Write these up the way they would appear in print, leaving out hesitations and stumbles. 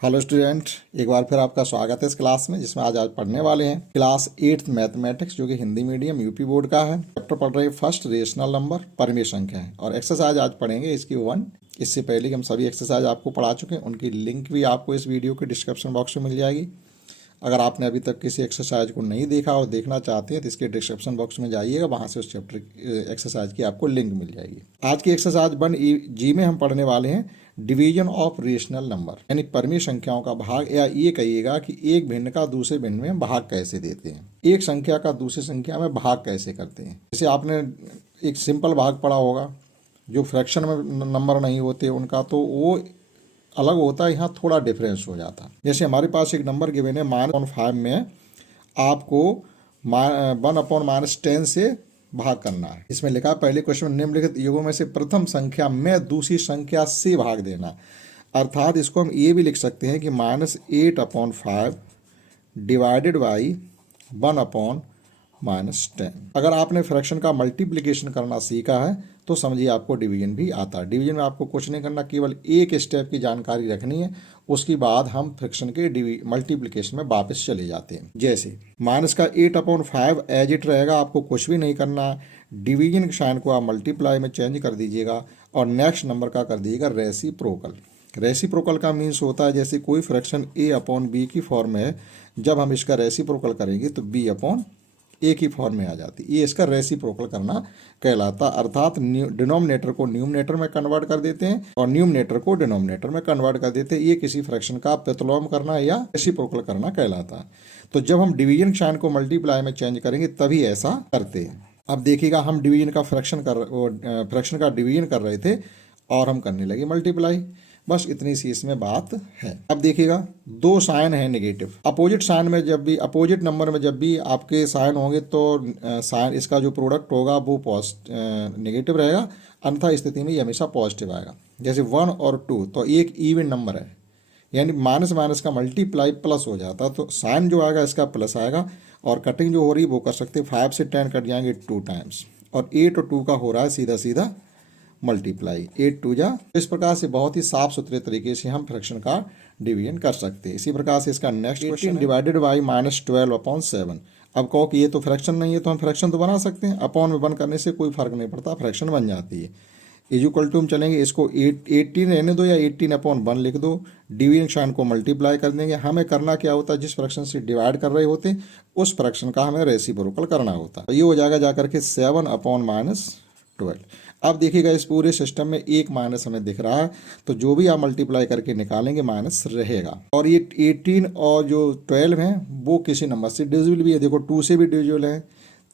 Hello student, एक बार फिर आपका स्वागत है इस क्लास में जिसमें आज पढ़ने वाले हैं क्लास 8th मैथमेटिक्स जो कि हिंदी मीडियम यूपी बोर्ड का है। चैप्टर पढ़ रहे हैं फर्स्ट रेशनल नंबर परिमेय संख्या है और एक्सरसाइज आज पढ़ेंगे इसकी 1। इससे पहले कि हम सभी एक्सरसाइज आपको पढ़ा चुके हैं, उनकी लिंक भी आपको इस वीडियो के डिस्क्रिप्शन बॉक्स में मिल जाएगी। अगर आपने अभी तक किसी एक्सरसाइज को नहीं देखा और देखना चाहते हैं तो इसके डिस्क्रिप्शन बॉक्स में जाइएगा, वहाँ से उस चैप्टर एक्सरसाइज की आपको लिंक मिल जाएगी। आज की एक्सरसाइज 1 में हम पढ़ने वाले हैं डिवीजन ऑफ रेशनल नंबर, यानी परिमेय संख्याओं का भाग, या ये कहिएगा कि एक भिन्न का दूसरे भिन्न में भाग कैसे देते हैं, एक संख्या का दूसरी संख्या में भाग कैसे करते हैं। जैसे आपने एक सिंपल भाग पढ़ा होगा, जो फ्रैक्शन में नंबर नहीं होते उनका तो वो अलग होता है, यहाँ थोड़ा डिफरेंस हो जाता है। जैसे हमारे पास एक नंबर गिवन है -5 में आपको 1/-10 से भाग करना है। इसमें लिखा पहले क्वेश्चन में निम्नलिखित युगों में से प्रथम संख्या में दूसरी संख्या से भाग देना। अर्थात इसको हम ये भी लिख सकते हैं कि -8/5 डिवाइडेड बाई 1/-10। अगर आपने फ्रैक्शन का मल्टीप्लिकेशन करना सीखा है तो समझिए आपको डिवीजन भी आता है। डिवीजन में आपको कुछ नहीं करना, केवल एक स्टेप की जानकारी रखनी है, उसके बाद हम फ्रैक्शन के मल्टीप्लिकेशन में वापस चले जाते हैं। जैसे -8/5 एज इट रहेगा, आपको कुछ भी नहीं करना। डिवीजन के साइन को आप मल्टीप्लाई में चेंज कर दीजिएगा और नेक्स्ट नंबर का कर दीजिएगा रेसिप्रोकल। रेसिप्रोकल का मीन्स होता है जैसे कोई फ्रैक्शन a/b की फॉर्म है, जब हम इसका रेसिप्रोकल करेंगे तो b/a की फॉर्म में आ जाती है। ये इसका रेसिप्रोकल करना कहलाता। अर्थात डिनोमिनेटर को न्यूमरेटर में कन्वर्ट कर देते हैं और न्यूमरेटर को डिनोमिनेटर में कन्वर्ट कर देते हैं। ये किसी फ्रैक्शन का प्रतिलोम करना या रेसिप्रोकल करना कहलाता। तो जब हम डिवीजन साइन को मल्टीप्लाई में चेंज करेंगे तभी ऐसा करते हैं। अब देखिएगा, हम डिवीजन का फ्रैक्शन का डिवीजन कर रहे थे और हम करने लगे मल्टीप्लाई। बस इतनी सी इसमें बात है। अब देखिएगा, दो साइन है नेगेटिव। अपोजिट साइन में जब भी, अपोजिट नंबर में जब भी आपके साइन होंगे तो साइन इसका जो प्रोडक्ट होगा वो नेगेटिव रहेगा, अन्यथा स्थिति में ये हमेशा पॉजिटिव आएगा। जैसे 1 और 2 तो एक इवन नंबर है, यानी माइनस माइनस का मल्टीप्लाई प्लस हो जाता, तो साइन जो आएगा इसका प्लस आएगा। और कटिंग जो हो रही है वो कर सकते हैं, 5 से 10 कट जाएंगे 2 टाइम्स, और 8 और 2 का हो रहा है सीधा सीधा मल्टीप्लाई, 8 2 जा। इस प्रकार से बहुत ही साफ सुथरे तरीके से हम फ्रैक्शन का डिवीजन कर सकते हैं। इसी प्रकार से इसका नेक्स्ट क्वेश्चन डिवाइडेड बाई -12/7। अब कहो कि ये तो फ्रैक्शन नहीं है, तो हम फ्रैक्शन तो बना सकते हैं। अपॉन में बन करने से कोई फर्क नहीं पड़ता, फ्रैक्शन बन जाती है। इक्वल टू हम चलेंगे, इसको 18 रहने दो या 18/1 लिख दो। डिवीजन साइन को मल्टीप्लाई कर देंगे। हमें करना क्या होता है, जिस फ्रैक्शन से डिवाइड कर रहे होते उस फ्रैक्शन का हमें रेसिप्रोकल करना होता है। ये हो जाएगा जाकर के 7/-12। अब देखिएगा, इस पूरे सिस्टम में एक माइनस हमें दिख रहा है, तो जो भी आप मल्टीप्लाई करके निकालेंगे माइनस रहेगा। और ये 18 और जो 12 है वो किसी नंबर से डिविजिबल भी है। देखो, 2 से भी डिविजिबल है,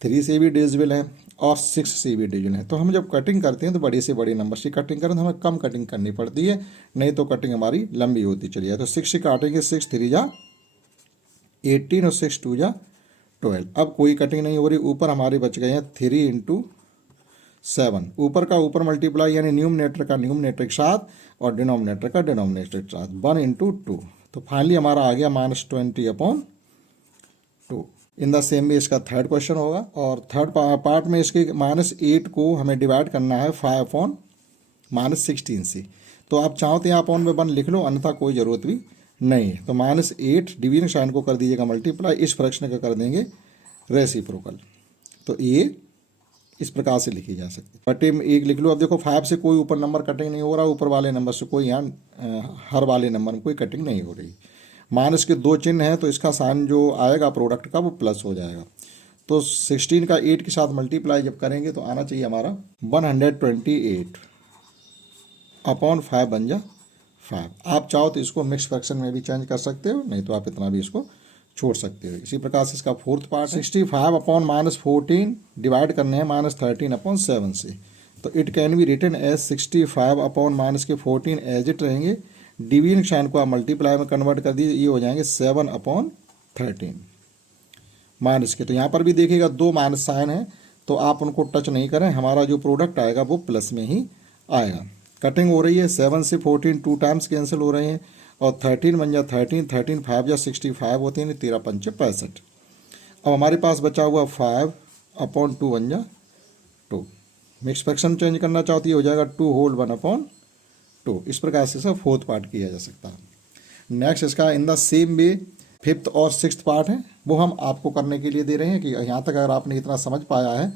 3 से भी डिविजिबल है और 6 से भी डिविजिबल है। तो हम जब कटिंग करते हैं तो बड़ी से बड़ी नंबर से कटिंग करें तो हमें कम कटिंग करनी पड़ती है, नहीं तो कटिंग हमारी लंबी होती चली जाए। तो 6 से काटेंगे, 6 3 जा 18 और 6 2 जा 12। अब कोई कटिंग नहीं हो रही। ऊपर हमारे बच गए हैं 3 × 7। ऊपर का ऊपर मल्टीप्लाई, यानी न्यूमरेटर का न्यूमरेटर के साथ और डिनोमिनेटर का डिनोमिनेटर के साथ, 1 × 2। तो फाइनली हमारा आ गया -20/2। इन द सेम वे इसका थर्ड क्वेश्चन होगा, और थर्ड पार्ट में इसके -8 को हमें डिवाइड करना है 5/-16 से। तो आप चाहो तो यहाँ अपॉन में 1 लिख लो, अन्यथा कोई ज़रूरत भी नहीं है। तो -8 डिवीजन साइन को कर दीजिएगा मल्टीप्लाई, इस फ्रैक्शन का कर देंगे रेसिप्रोकल। तो ये इस प्रकार से लिखी जा सकती है। बटे में 1 लिख लो। अब देखो, 5 से कोई ऊपर नंबर कटिंग नहीं हो रहा, ऊपर वाले नंबर से कोई, यहाँ हर वाले नंबर में कोई कटिंग नहीं हो रही। माइनस के 2 चिन्ह हैं तो इसका साइन जो आएगा प्रोडक्ट का वो प्लस हो जाएगा। तो 16 का 8 के साथ मल्टीप्लाई जब करेंगे तो आना चाहिए हमारा 128/5 बन जा 5। आप चाहो तो इसको मिक्स फ्रैक्शन में भी चेंज कर सकते हो, नहीं तो आप इतना भी इसको छोड़ सकते हो। इसी प्रकार से इसका फोर्थ पार्ट 65/-14 डिवाइड करने हैं -13/7 से। तो it can be written as 65/-14 as it रहेंगे। डिवीजन साइन को आप मल्टीप्लाई में कन्वर्ट कर दीजिए, ये हो जाएंगे 7/13 माइनस के। तो यहाँ पर भी देखिएगा 2 माइनस साइन है, तो आप उनको टच नहीं करें, हमारा जो प्रोडक्ट आएगा वो प्लस में ही आएगा। कटिंग हो रही है, 7 से 14 2 टाइम्स कैंसिल हो रहे हैं, और 13 बन जा 13, 13 5 जा 65 होते हैं, 13 5 65। अब हमारे पास बचा हुआ 5/2 बन जा 2। मिक्स फ्रैक्शन चेंज करना चाहती हो जाएगा 2 होल 1/2। इस प्रकार से सब फोर्थ पार्ट किया जा सकता है। नेक्स्ट इसका in the same way fifth और सिक्स्थ पार्ट है, वो हम आपको करने के लिए दे रहे हैं कि यहाँ तक अगर आपने इतना समझ पाया है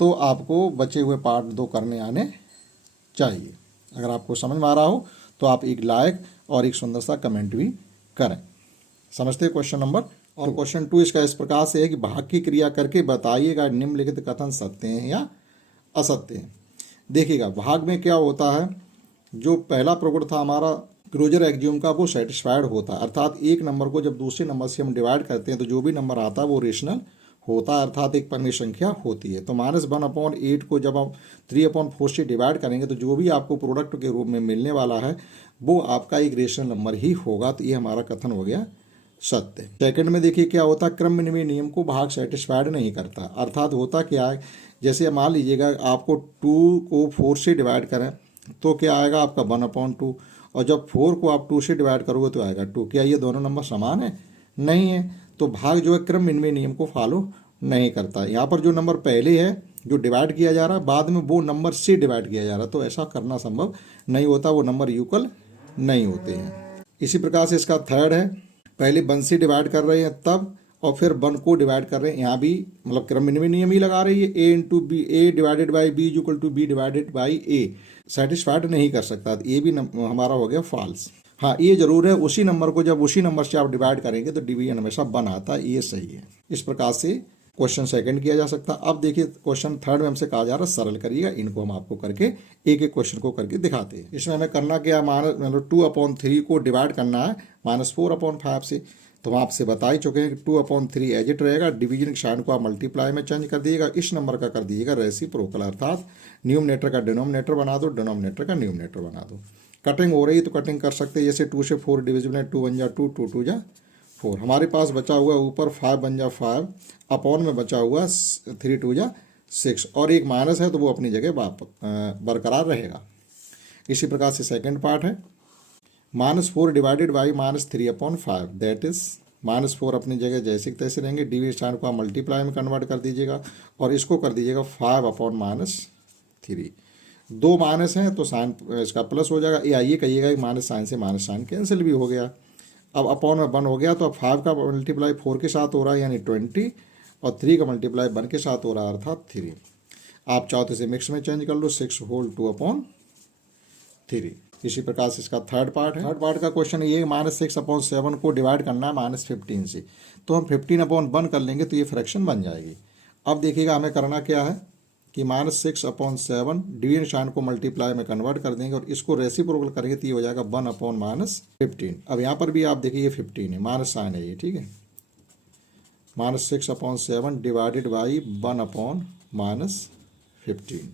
तो आपको बचे हुए पार्ट 2 करने आने चाहिए। अगर आपको समझ में आ रहा हो तो आप एक लाइक और एक सुंदर सा कमेंट भी करें। समझते हैं क्वेश्चन नंबर। और क्वेश्चन 2 इसका इस प्रकार से है कि भाग की क्रिया करके बताइएगा निम्नलिखित कथन सत्य हैं या असत्य हैं। देखिएगा भाग में क्या होता है, जो पहला प्रगुण था हमारा क्लोजर एक्सियोम का वो सेटिस्फाइड होता है, अर्थात एक नंबर को जब दूसरे नंबर से हम डिवाइड करते हैं तो जो भी नंबर आता है वो रेशनल होता है, अर्थात एक परमेय संख्या होती है। तो -1/8 को जब हम 3/4 से डिवाइड करेंगे तो जो भी आपको प्रोडक्ट के रूप में मिलने वाला है वो आपका एक रेशनल नंबर ही होगा। तो ये हमारा कथन हो गया सत्य। सेकंड में देखिए क्या होता है, क्रम विनिमय नियम को भाग सेटिस्फाइड नहीं करता, अर्थात होता क्या है, जैसे मान लीजिएगा आपको 2 को 4 से डिवाइड करें तो क्या आएगा आपका 1/2, और जब 4 को आप 2 से डिवाइड करोगे तो आएगा 2। क्या ये दोनों नंबर समान है? नहीं है। तो भाग जो है क्रम विनिमय नियम को फॉलो नहीं करता। यहाँ पर जो नंबर पहले है जो डिवाइड किया जा रहा है, बाद में वो नंबर से डिवाइड किया जा रहा है, तो ऐसा करना संभव नहीं होता, वो नंबर इक्वल नहीं होते हैं। इसी प्रकार से इसका थर्ड है, पहले 1 से डिवाइड कर रहे हैं तब, और फिर 1 को डिवाइड कर रहे हैं, यहाँ भी मतलब क्रम विनिमय नियम ही लगा रही है, a into B, A divided by B equal to B divided by A, satisfied नहीं कर सकता, ये भी हमारा हो गया फॉल्स। हाँ ये जरूर है, उसी नंबर को जब उसी नंबर से आप डिवाइड करेंगे तो डिवीजन हमेशा 1 आता है, ये सही है। इस प्रकार से क्वेश्चन सेकंड किया जा सकता है। अब देखिए क्वेश्चन थर्ड में हमसे कहा जा रहा है सरल करिएगा, इनको हम आपको करके एक एक क्वेश्चन को करके दिखाते हैं। इसमें हमें करना क्या, मतलब 2/3 को डिवाइड करना है -4/5 से, तो हम आपसे बता ही चुके हैं कि 2/3 एज इट रहेगा, डिवीजन के साइन को आप मल्टीप्लाई में चेंज कर दीजिएगा, इस नंबर का कर दीजिएगा रेसिप्रोकल, अर्थात न्यूमरेटर का डिनोमिनेटर बना दो, डिनोमिनेटर का न्यूमरेटर बना दो। कटिंग हो रही है तो कटिंग कर सकते हैं, जैसे 2 से 4 डिविजिबल है, 2 1 जा 2, 2 2 जा 4, हमारे पास बचा हुआ ऊपर 5 1 जा 5, अपॉन में बचा हुआ 3 2 जा 6, और एक माइनस है तो वो अपनी जगह बरकरार रहेगा। इसी प्रकार से सेकंड पार्ट है -4 डिवाइडेड बाई -3/5, दैट इज -4 अपनी जगह जैसे तैसे रहेंगे, डिवीजन साइन को आप मल्टीप्लाई में कन्वर्ट कर दीजिएगा और इसको कर दीजिएगा 5/-3। 2 माइनस हैं तो साइन इसका प्लस हो जाएगा, ये आइए कहिएगा माइनस साइन से माइनस साइन कैंसिल भी हो गया। अब अपॉन में 1 हो गया, तो अब 5 का मल्टीप्लाई 4 के साथ हो रहा है यानी 20, और 3 का मल्टीप्लाई 1 के साथ हो रहा है अर्थात 3। आप चाहो तो इसे मिक्स में चेंज कर लो, 6 होल 2/3। इसी प्रकार से इसका थर्ड पार्ट है। थर्ड पार्ट का क्वेश्चन ये -6/7 को डिवाइड करना है -15 से, तो हम 15/1 कर लेंगे तो ये फ्रैक्शन बन जाएगी। अब देखिएगा हमें करना क्या है कि -6/7 डिवीजन साइन को मल्टीप्लाई में कन्वर्ट कर देंगे और इसको रेसिप्रोकल करेंगे तो ये हो जाएगा 1/-15। अब यहाँ पर भी आप देखिए ये 15 है, माइनस साइन है ये, ठीक है, -6/7 डिवाइडेड बाई 1/-15।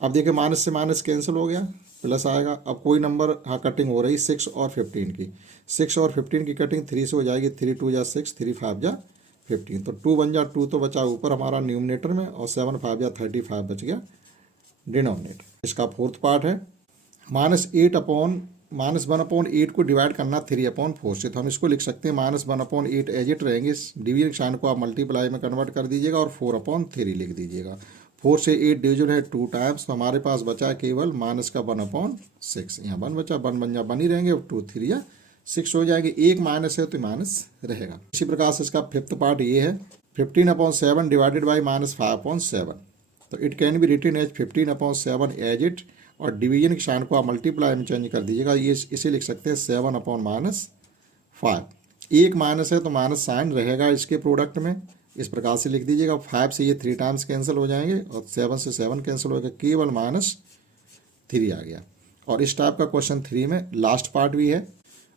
अब देखिए माइनस से माइनस कैंसिल हो गया, प्लस आएगा। अब कोई नंबर हाँ कटिंग हो रही 6 और 15 की, 6 और 15 की कटिंग 3 से हो जाएगी, 3 2 जा 6, 3 5 जा 15, तो 2 1 जा 2 तो बचा ऊपर हमारा न्यूमरेटर में, और 7 5 जा 35 बच गया डिनोमिनेटर। इसका फोर्थ पार्ट है -1/8 को डिवाइड करना 3/4 से, तो हम इसको लिख सकते हैं -1/8 एज इट रहेंगे, डिवीजन साइन को आप मल्टीप्लाई में कन्वर्ट कर दीजिएगा और 4/3 लिख दीजिएगा। 4 से 8 डिवीजन है 2 टाइम्स, तो हमारे पास बचा है केवल माइनस का 1/6, यहाँ 1 बचा, 1 1 जा 1 ही रहेंगे, 2 3 या 6 हो जाएगी, एक माइनस है तो माइनस रहेगा। इसी प्रकार से इसका फिफ्थ पार्ट ये है 15/7 डिवाइडेड बाई -5/7, तो it can be written as 15/7 as it, और डिवीजन के साइन को आप मल्टीप्लाई में चेंज कर दीजिएगा, ये इसे लिख सकते हैं 7/-5। एक माइनस है तो माइनस साइन रहेगा इसके प्रोडक्ट में, इस प्रकार से लिख दीजिएगा। 5 से ये 3 टाइम्स कैंसिल हो जाएंगे और 7 से 7 कैंसिल हो गया, केवल -3 आ गया। और इस टाइप का क्वेश्चन 3 में लास्ट पार्ट भी है,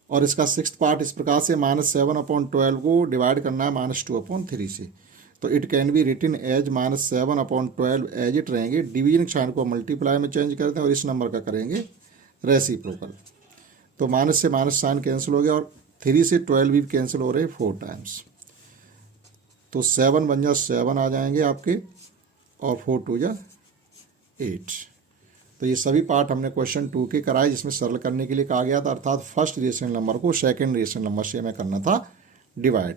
और इसका सिक्स्थ पार्ट इस प्रकार से -7/12 को डिवाइड करना है -2/3 से, तो it can be written as -7/12 as it रहेंगे, डिवीजन साइन को मल्टीप्लाई में चेंज करते हैं और इस नंबर का करेंगे रेसिप्रोकल, तो माइनस से माइनस साइन कैंसिल हो गया और 3 से 12 भी कैंसिल हो रहे 4 टाइम्स, तो 7 बन जा 7 आ जाएंगे आपके, और 4 2 जा 8। तो ये सभी पार्ट हमने क्वेश्चन 2 के कराए, जिसमें सरल करने के लिए कहा गया था, अर्थात फर्स्ट रेशनल नंबर को सेकंड रेशनल नंबर से हमें करना था डिवाइड।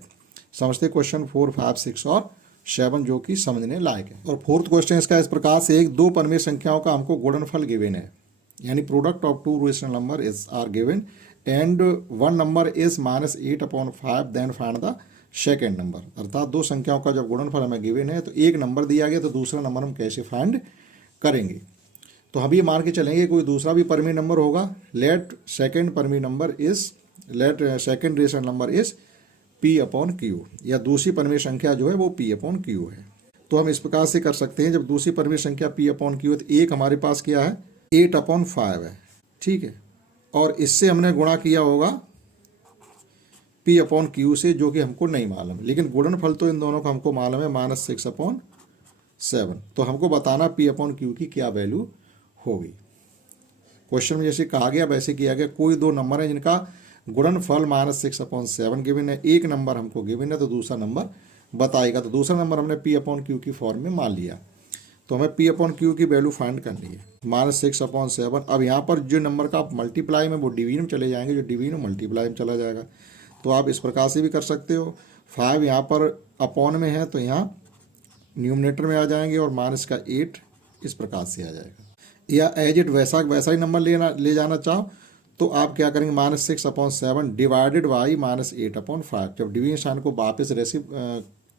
समझते क्वेश्चन 4 5 6 और 7 जो कि समझने लायक है। और फोर्थ क्वेश्चन इसका इस प्रकार से, एक दो परमेय संख्याओं का हमको गुणनफल गिवन है, यानी product of 2 rational number is are given and one number is -8/5 then find the second number. अर्थात दो संख्याओं का जब गुणनफल हमें गिवन है तो एक नंबर दिया गया तो दूसरा नंबर हम कैसे फाइंड करेंगे। तो हम ये मान के चलेंगे कोई दूसरा भी परमी नंबर होगा, let second rational number is P/Q, या दूसरी परमी संख्या जो है वो P/Q है। तो हम इस प्रकार से कर सकते हैं, जब दूसरी परमी संख्या P/Q है तो एक हमारे पास क्या है 8/5 है, ठीक है, और इससे हमने गुणा किया होगा P/Q से, जो कि हमको नहीं मालूम, लेकिन गुणनफल तो इन दोनों का हमको मालूम है -6/7। तो हमको बताना P/Q की क्या वैल्यू होगी। क्वेश्चन में जैसे कहा गया वैसे किया गया, कोई दो नंबर है जिनका गुणनफल -6/7 गिवन है, एक नंबर हमको गिवन है तो दूसरा नंबर बताएगा। तो दूसरा नंबर हमने P/Q की फॉर्म में मान लिया, तो हमें P/Q की वैल्यू फाइंड करनी है -6/7। अब यहाँ पर जो नंबर का आप मल्टीप्लाई में वो डिवीजन में चले जाएंगे, जो डिवीजन मल्टीप्लाई में चला जाएगा। तो आप इस प्रकार से भी कर सकते हो, 5 यहाँ पर अपॉन में है तो यहाँ न्यूमरेटर में आ जाएंगे और -8 इस प्रकार से आ जाएगा। या एज इट वैसा ही नंबर ले जाना चाहो तो आप क्या करेंगे -6/7 डिवाइडेड बाई -8/5। जब डिवीजन साइन को वापस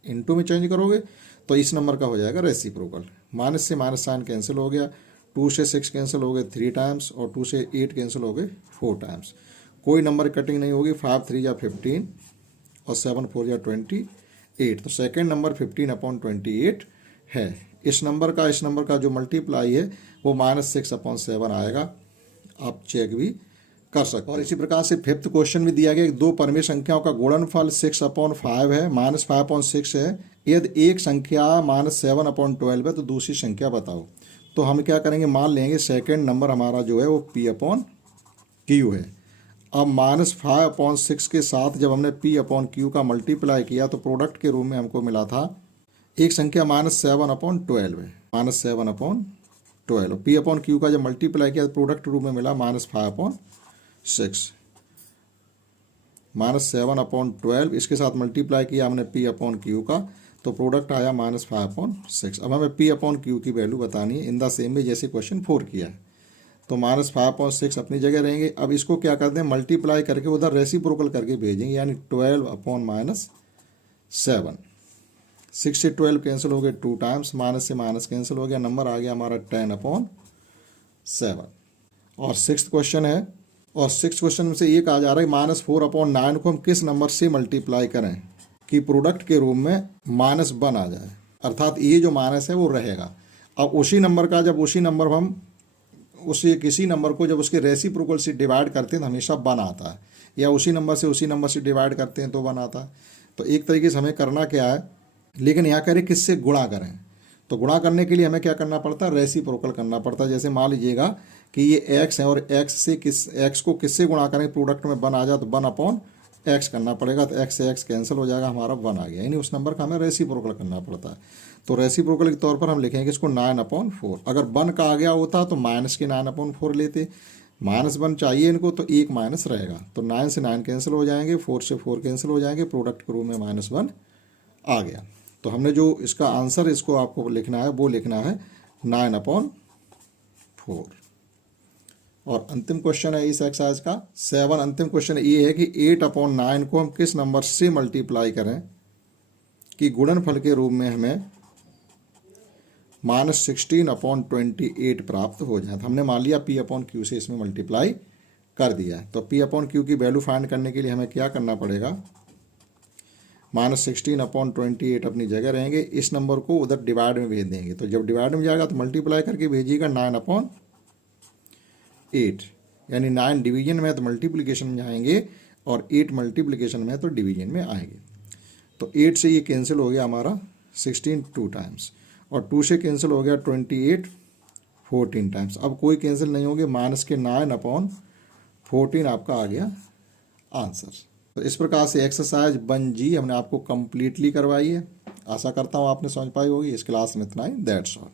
इनटू में चेंज करोगे तो इस नंबर का हो जाएगा रेसिप्रोकल। माइनस से माइनस साइन कैंसिल हो गया, 2 से 6 कैंसिल हो गए 3 टाइम्स और 2 से 8 कैंसिल हो गए 4 टाइम्स। कोई नंबर कटिंग नहीं होगी, 5 3 या 15 और 7 4 या 28। तो सेकेंड नंबर 15/28 है। इस नंबर का जो मल्टीप्लाई है वो -6/7 आएगा, आप चेक भी कर सकते हैं। और इसी प्रकार से फिफ्थ क्वेश्चन भी दिया गया, दो परमे संख्याओं का गुणनफल 6/5 है, -5/6 है। यदि एक संख्या -7/12 है तो दूसरी संख्या बताओ। तो हम क्या करेंगे, मान लेंगे सेकेंड नंबर हमारा जो है वो P/Q है। अब -5/6 के साथ जब हमने P/Q का मल्टीप्लाई किया तो प्रोडक्ट के रूप में हमको मिला था एक संख्या -7/12 है, -7/12। P/Q का जब मल्टीप्लाई किया तो प्रोडक्ट रूप में मिला -5/6, -7/12। इसके साथ मल्टीप्लाई किया हमने P/Q का तो प्रोडक्ट आया -5/6। अब हमें P/Q की वैल्यू बतानी है इन द सेम वे जैसे क्वेश्चन 4 किया है। तो -5/6 अपनी जगह रहेंगे। अब इसको क्या करते हैं, मल्टीप्लाई करके उधर रेसिप्रोकल करके भेजेंगे, यानी 12/-7। 6 से 12 कैंसिल हो गए 2 टाइम्स, माइनस से माइनस कैंसिल हो गया, नंबर आ गया हमारा 10/7। और सिक्स्थ क्वेश्चन है, और सिक्स क्वेश्चन में से एक आ जा रहा है -4/9 को हम किस नंबर से मल्टीप्लाई करें कि प्रोडक्ट के रूप में -1 आ जाए। अर्थात ये जो माइनस है वो रहेगा। अब उसी नंबर का जब हम किसी नंबर को जब उसके रेसिप्रोकल से डिवाइड करते हैं तो हमेशा 1 आता है, या उसी नंबर से डिवाइड करते हैं तो 1 आता है। तो एक तरीके से हमें करना क्या है, लेकिन यहाँ करें किससे गुणा करें। तो गुणा करने के लिए हमें क्या करना पड़ता है, रेसिप्रोकल करना पड़ता है। जैसे मान लीजिएगा कि ये x है और x को किससे गुणा करें, प्रोडक्ट में 1 आ जाए तो 1/x करना पड़ेगा, तो x से x कैंसिल हो जाएगा, हमारा 1 आ गया। यानी उस नंबर का हमें रेसिप्रोकल करना पड़ता है। तो रेसिप्रोकल के तौर पर हम लिखेंगे इसको 9/4। अगर 1 का आ गया होता तो माइनस के 9/4 लेते, -1 चाहिए इनको तो एक माइनस रहेगा, तो 9 से 9 कैंसिल हो जाएंगे, 4 से 4 कैंसिल हो जाएंगे, प्रोडक्ट के रूप में -1 आ गया। तो हमने जो इसका आंसर इसको आपको लिखना है वो लिखना है 9/4। और अंतिम क्वेश्चन है इस एक्सरसाइज का 7। अंतिम क्वेश्चन ये है कि 8/9 को हम किस नंबर से मल्टीप्लाई करें कि गुणनफल के रूप में हमें -16/28 प्राप्त हो जाए। हमने मान लिया P/Q से इसमें मल्टीप्लाई कर दिया। तो P/Q की वैल्यू फाइंड करने के लिए हमें क्या करना पड़ेगा, -16/28 अपनी जगह रहेंगे, इस नंबर को उधर डिवाइड में भेज देंगे। तो जब डिवाइड में जाएगा तो मल्टीप्लाई करके भेजिएगा 9/8, यानी 9 डिवीजन में तो मल्टीप्लिकेशन में जाएंगे और 8 मल्टीप्लिकेशन में तो डिवीजन में आएंगे। तो 8 से ये कैंसिल हो गया हमारा 16 2 टाइम्स, और 2 से कैंसिल हो गया 28 14 टाइम्स। अब कोई कैंसिल नहीं होगी, -9/14 आपका आ गया आंसर। तो इस प्रकार से एक्सरसाइज 1G हमने आपको कंप्लीटली करवाई है। आशा करता हूँ आपने समझ पाई होगी। इस क्लास में इतना ही, दैट्स ऑल।